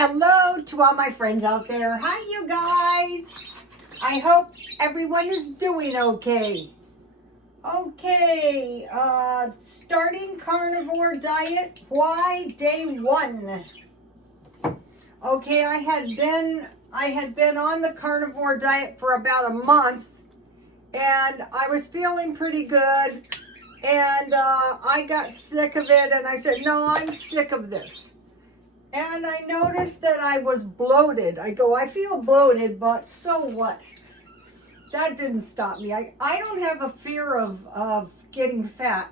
Hello to all my friends out there. Hi, you guys. I hope everyone is doing okay. Okay, starting carnivore diet. Why? Day 1. Okay, I had been on the carnivore diet for about a month, and I was feeling pretty good, and I got sick of it, and I said, no, I'm sick of this. And I noticed that I was bloated. I feel bloated, but so what? That didn't stop me. I don't have a fear of getting fat.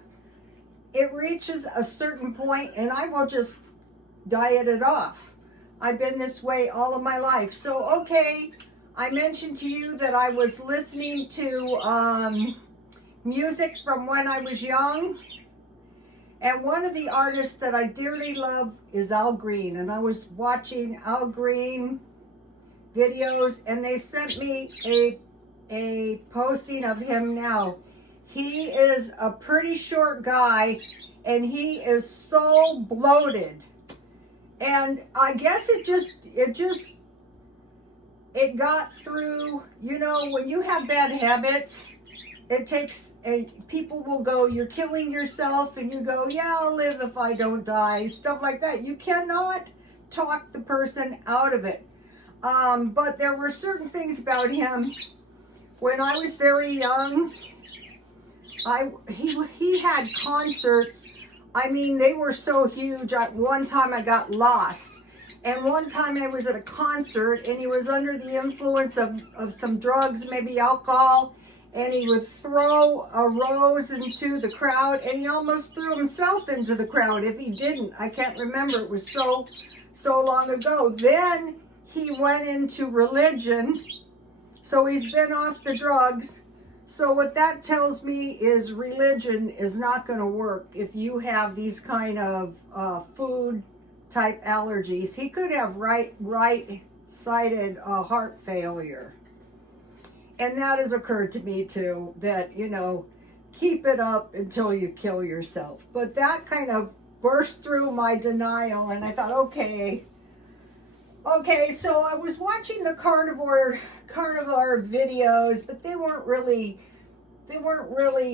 It reaches a certain point and I will just diet it off. I've been this way all of my life. So, okay, I mentioned to you that I was listening to music from when I was young. And one of the artists that I dearly love is Al Green. And I was watching Al Green videos, and they sent me a posting of him now. He is a pretty short guy, and he is so bloated. And I guess it got through, when you have bad habits, it takes people will go, you're killing yourself, and you go, yeah, I'll live if I don't die, stuff like that. You cannot talk the person out of it. But there were certain things about him. When I was very young, he had concerts. I mean, they were so huge. One time I got lost. And one time I was at a concert, and he was under the influence of some drugs, maybe alcohol, and he would throw a rose into the crowd, and he almost threw himself into the crowd. If he didn't, I can't remember. It was so long ago. Then he went into religion, so he's been off the drugs. So what that tells me is religion is not going to work if you have these kind of food type allergies. He could have right-sided heart failure. And that has occurred to me too, that, keep it up until you kill yourself. But that kind of burst through my denial, and I thought, okay, so I was watching the carnivore videos, but they weren't really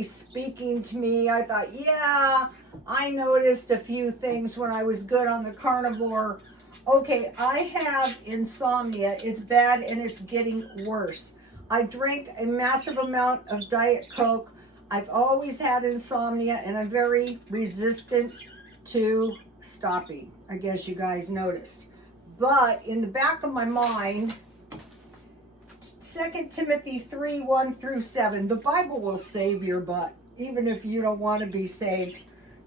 speaking to me. I thought, yeah, I noticed a few things when I was good on the carnivore. Okay, I have insomnia. It's bad, and it's getting worse. I drink a massive amount of Diet Coke. I've always had insomnia, and I'm very resistant to stopping. I guess you guys noticed. But in the back of my mind, 2 Timothy 3:1-7, the Bible will save your butt, even if you don't want to be saved.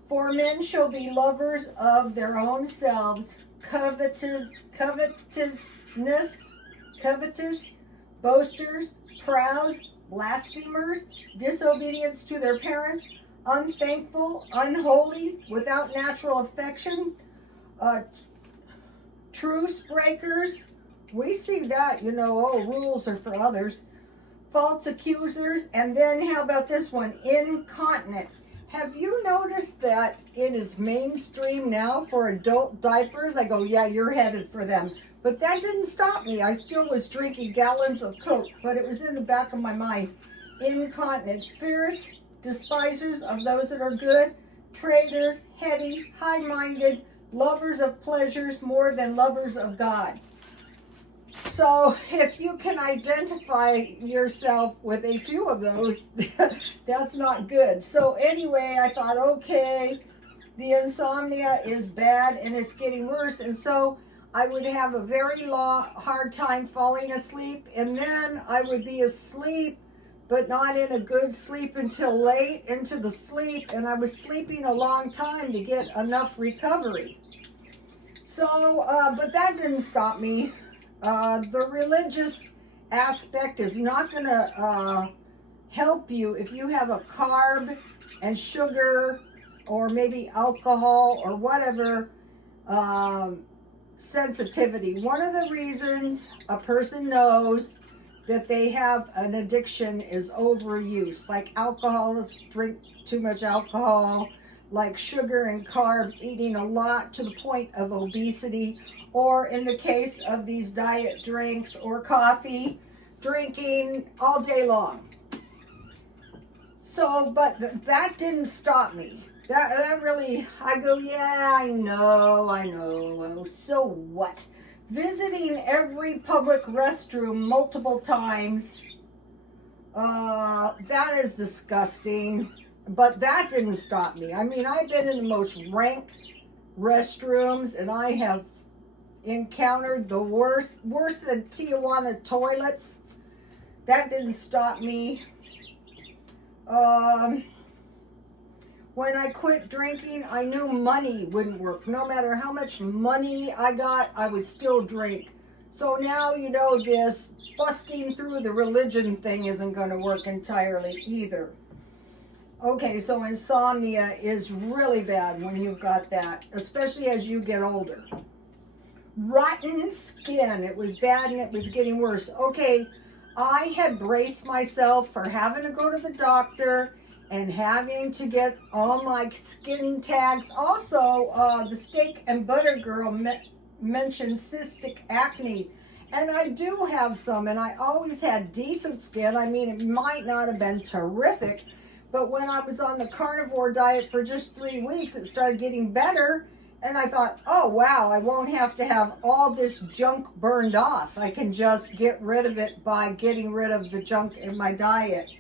For men shall be lovers of their own selves, covetous, boasters, proud, blasphemers, disobedience to their parents, unthankful, unholy, without natural affection, truce breakers. We see that, rules are for others. False accusers, and then how about this one? Incontinent. Have you noticed that it is mainstream now for adult diapers? I go, yeah, you're headed for them. But that didn't stop me. I still was drinking gallons of Coke, but it was in the back of my mind. Incontinent, fierce, despisers of those that are good, traitors, heady, high-minded, lovers of pleasures more than lovers of God. So if you can identify yourself with a few of those, that's not good. So anyway, I thought, okay, the insomnia is bad and it's getting worse. And so I would have a very hard time falling asleep, and then I would be asleep, but not in a good sleep until late into the sleep, and I was sleeping a long time to get enough recovery. So, but that didn't stop me. The religious aspect is not going to help you if you have a carb and sugar or maybe alcohol or whatever sensitivity. One of the reasons a person knows that they have an addiction is overuse. Like alcoholics drink too much alcohol, like sugar and carbs, eating a lot to the point of obesity, or in the case of these diet drinks or coffee, drinking all day long. So, but that didn't stop me. That really, I go, yeah, I know. So what? Visiting every public restroom multiple times, that is disgusting. But that didn't stop me. I mean, I've been in the most rank restrooms, and I have encountered the worst than Tijuana toilets. That didn't stop me. When I quit drinking, I knew money wouldn't work. No matter how much money I got, I would still drink. So now, you know, this busting through the religion thing isn't going to work entirely either. Okay, so insomnia is really bad when you've got that, especially as you get older. Rotten skin. It was bad and it was getting worse. Okay, I had braced myself for having to go to the doctor and having to get all my skin tags. Also, the steak and butter girl mentioned cystic acne. And I do have some, and I always had decent skin. I mean, it might not have been terrific, but when I was on the carnivore diet for just 3 weeks, it started getting better. And I thought, oh, wow, I won't have to have all this junk burned off. I can just get rid of it by getting rid of the junk in my diet.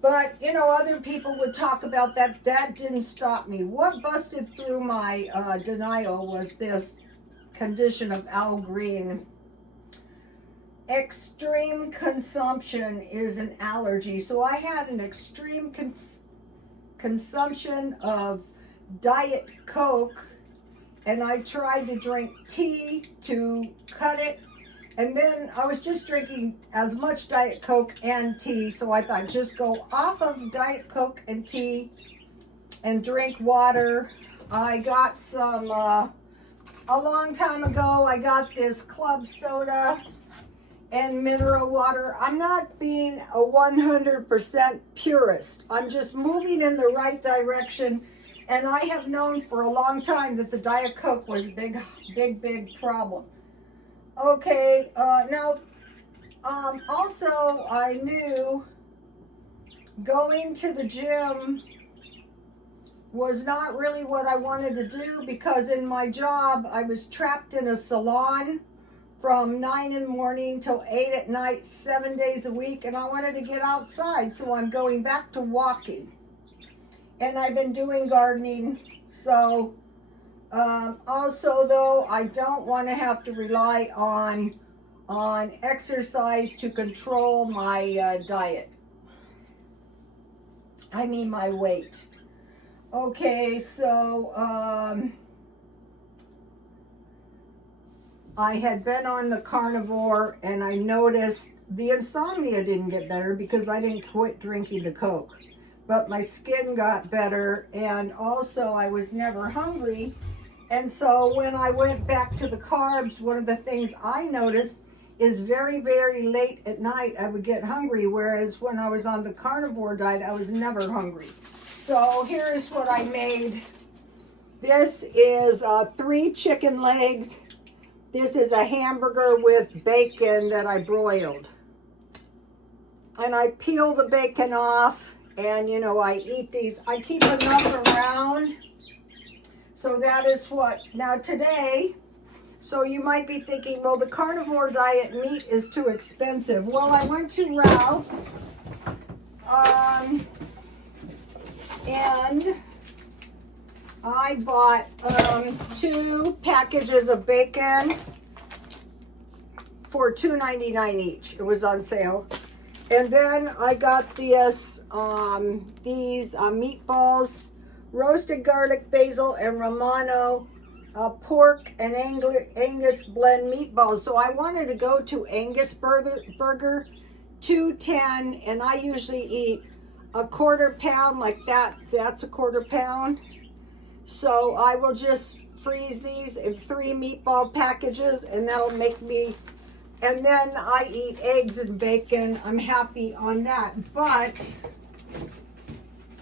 But, you know, other people would talk about that. That didn't stop me. What busted through my denial was this condition of Al Green. Extreme consumption is an allergy. So I had an extreme consumption of Diet Coke, and I tried to drink tea to cut it. And then I was just drinking as much Diet Coke and tea, so I thought just go off of Diet Coke and tea and drink water. I got some, a long time ago, I got this club soda and mineral water. I'm not being a 100% purist. I'm just moving in the right direction. And I have known for a long time that the Diet Coke was a big problem. Okay, now, also I knew going to the gym was not really what I wanted to do, because in my job, I was trapped in a salon from 9 in the morning till 8 at night, 7 days a week, and I wanted to get outside, so I'm going back to walking. And I've been doing gardening, so also though, I don't want to have to rely on exercise to control my diet. I mean my weight. Okay, so I had been on the carnivore, and I noticed the insomnia didn't get better because I didn't quit drinking the Coke. But my skin got better, and also I was never hungry. And so when I went back to the carbs, one of the things I noticed is very, very late at night I would get hungry, whereas when I was on the carnivore diet, I was never hungry. So here's what I made. This is 3 chicken legs. This is a hamburger with bacon that I broiled. And I peel the bacon off, and you know, I eat these. I keep enough around. So that is what, now today, so you might be thinking, well, the carnivore diet meat is too expensive. Well, I went to Ralph's, and I bought 2 packages of bacon for $2.99 each. It was on sale. And then I got this, these meatballs, roasted garlic, basil, and Romano pork and Angus blend meatballs. So I wanted to go to Angus burger, $2.10, and I usually eat a 1/4 pound like that. That's a 1/4 pound. So I will just freeze these in 3 meatball packages, and that'll make me, and then I eat eggs and bacon. I'm happy on that. But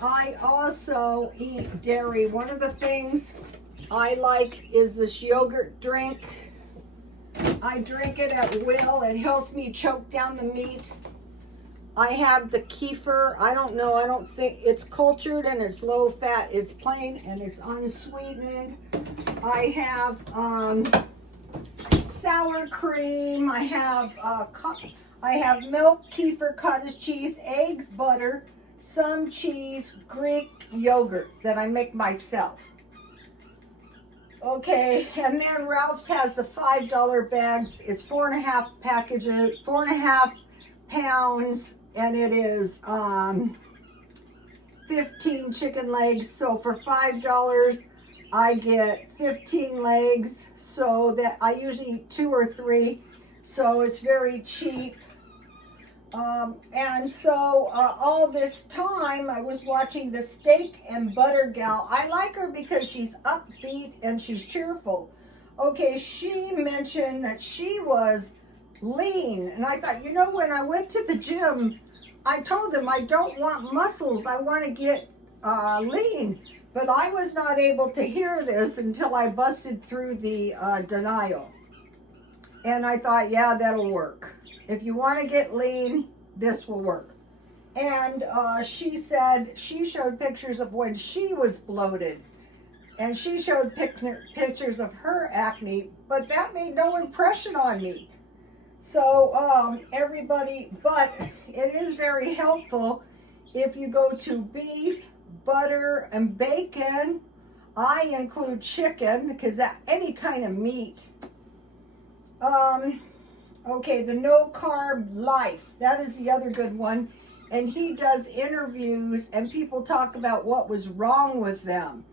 I also eat dairy. One of the things I like is this yogurt drink. I drink it at will. It helps me choke down the meat. I have the kefir. I don't know. I don't think it's cultured and it's low fat. It's plain and it's unsweetened. I have sour cream. I have milk, kefir, cottage cheese, eggs, butter, some cheese, Greek yogurt that I make myself. Okay, and then Ralph's has the $5 bags. It's 4.5 packages, 4.5 pounds, and it is 15 chicken legs. So for $5, I get 15 legs. So that I usually eat 2 or 3. So it's very cheap. And so all this time I was watching the steak and butter gal. I like her because she's upbeat and she's cheerful. Okay, she mentioned that she was lean. And I thought, you know, when I went to the gym, I told them I don't want muscles. I want to get lean. But I was not able to hear this until I busted through the denial. And I thought, yeah, that'll work. If you want to get lean, this will work. And she said she showed pictures of when she was bloated. And she showed pictures of her acne, but that made no impression on me. So everybody, but it is very helpful if you go to beef, butter, and bacon. I include chicken because that any kind of meat. Okay, the no carb life. That is the other good one. And he does interviews and people talk about what was wrong with them.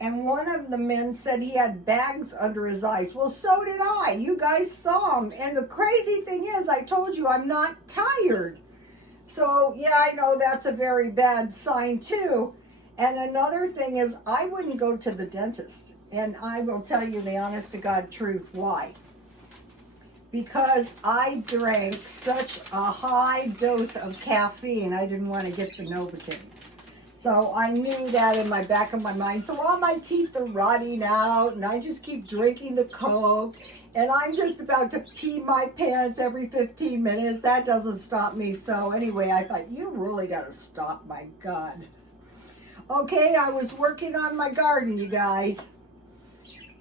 And one of the men said he had bags under his eyes. Well, so did I. You guys saw him. And the crazy thing is, I told you I'm not tired. So, yeah, I know that's a very bad sign too. And another thing is, I wouldn't go to the dentist. And I will tell you the honest to God truth why. Because I drank such a high dose of caffeine, I didn't want to get the Novocaine. So I knew that in my back of my mind. So all my teeth are rotting out, and I just keep drinking the Coke, and I'm just about to pee my pants every 15 minutes. That doesn't stop me. So anyway, I thought, you really got to stop, my God. Okay, I was working on my garden, you guys.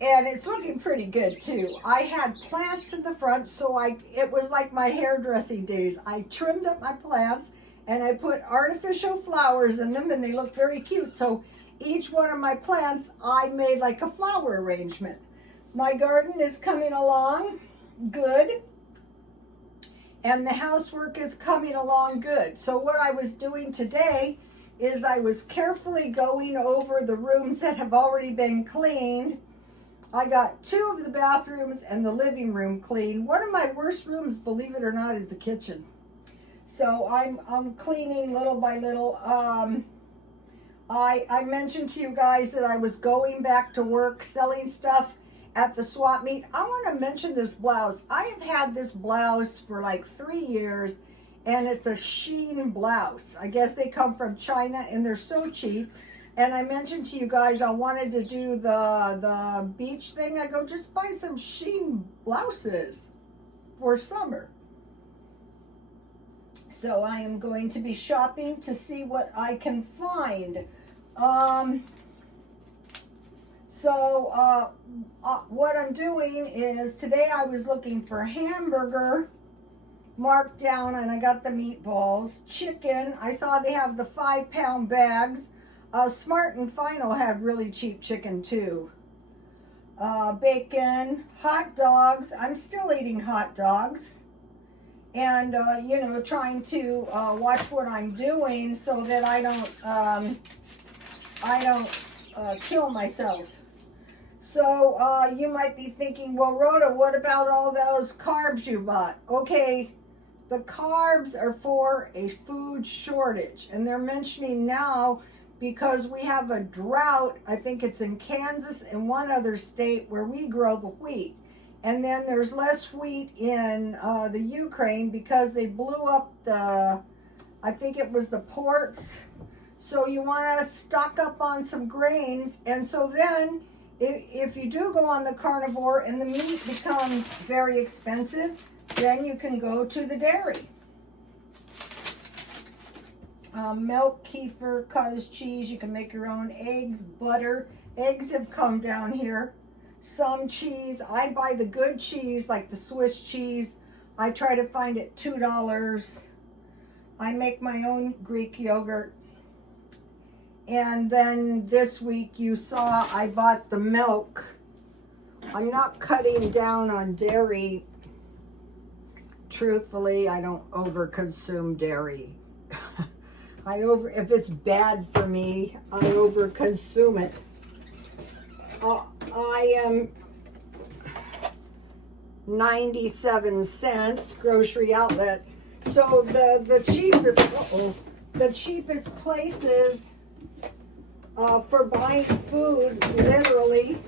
And it's looking pretty good too. I had plants in the front, so it was like my hairdressing days. I trimmed up my plants and I put artificial flowers in them and they look very cute. So each one of my plants, I made like a flower arrangement. My garden is coming along good. And the housework is coming along good. So what I was doing today is I was carefully going over the rooms that have already been cleaned. I got 2 of the bathrooms and the living room clean. One of my worst rooms, believe it or not, is the kitchen. So I'm cleaning little by little. I mentioned to you guys that I was going back to work selling stuff at the swap meet. I want to mention this blouse. I have had this blouse for like 3 years, and it's a sheen blouse. I guess they come from China, and they're so cheap. And I mentioned to you guys I wanted to do the beach thing. I go, just buy some sheen blouses for summer. So I am going to be shopping to see what I can find. What I'm doing is today I was looking for hamburger, Markdown, and I got the meatballs. Chicken, I saw they have the 5-pound bags. Smart and Final had really cheap chicken too. Bacon, hot dogs. I'm still eating hot dogs. And, trying to watch what I'm doing so that I don't kill myself. So you might be thinking, well, Rhoda, what about all those carbs you bought? Okay, the carbs are for a food shortage. And they're mentioning now because we have a drought. I think it's in Kansas and one other state where we grow the wheat. And then there's less wheat in the Ukraine because they blew up I think it was the ports. So you want to stock up on some grains. And so then If you do go on the carnivore and the meat becomes very expensive, then you can go to the dairy. Milk, kefir, cottage cheese. You can make your own eggs, butter. Eggs have come down here. Some cheese. I buy the good cheese, like the Swiss cheese. I try to find it $2. I make my own Greek yogurt. And then this week you saw I bought the milk. I'm not cutting down on dairy. Truthfully, I don't over-consume dairy. If it's bad for me, I over-consume it. I am 97 cents grocery outlet. So the cheapest places for buying food, literally,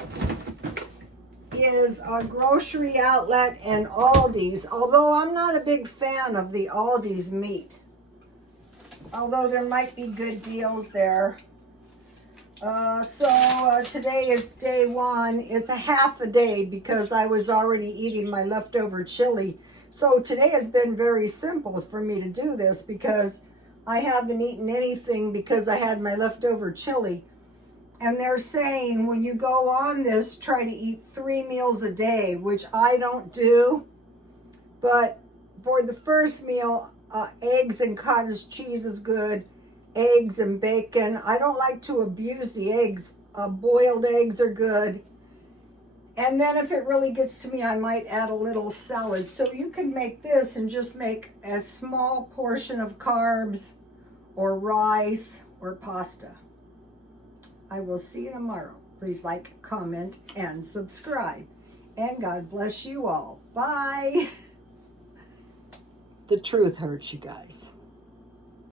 is a grocery outlet and Aldi's. Although I'm not a big fan of the Aldi's meat. Although there might be good deals there. Today is day one. It's a half a day because I was already eating my leftover chili. So today has been very simple for me to do this because I haven't eaten anything because I had my leftover chili. And they're saying when you go on this, try to eat 3 meals a day, which I don't do. But for the first meal, eggs and cottage cheese is good. Eggs and bacon. I don't like to abuse the eggs. Boiled eggs are good. And then if it really gets to me, I might add a little salad. So you can make this and just make a small portion of carbs or rice or pasta. I will see you tomorrow. Please like, comment, and subscribe. And God bless you all. Bye. The truth hurts, you guys.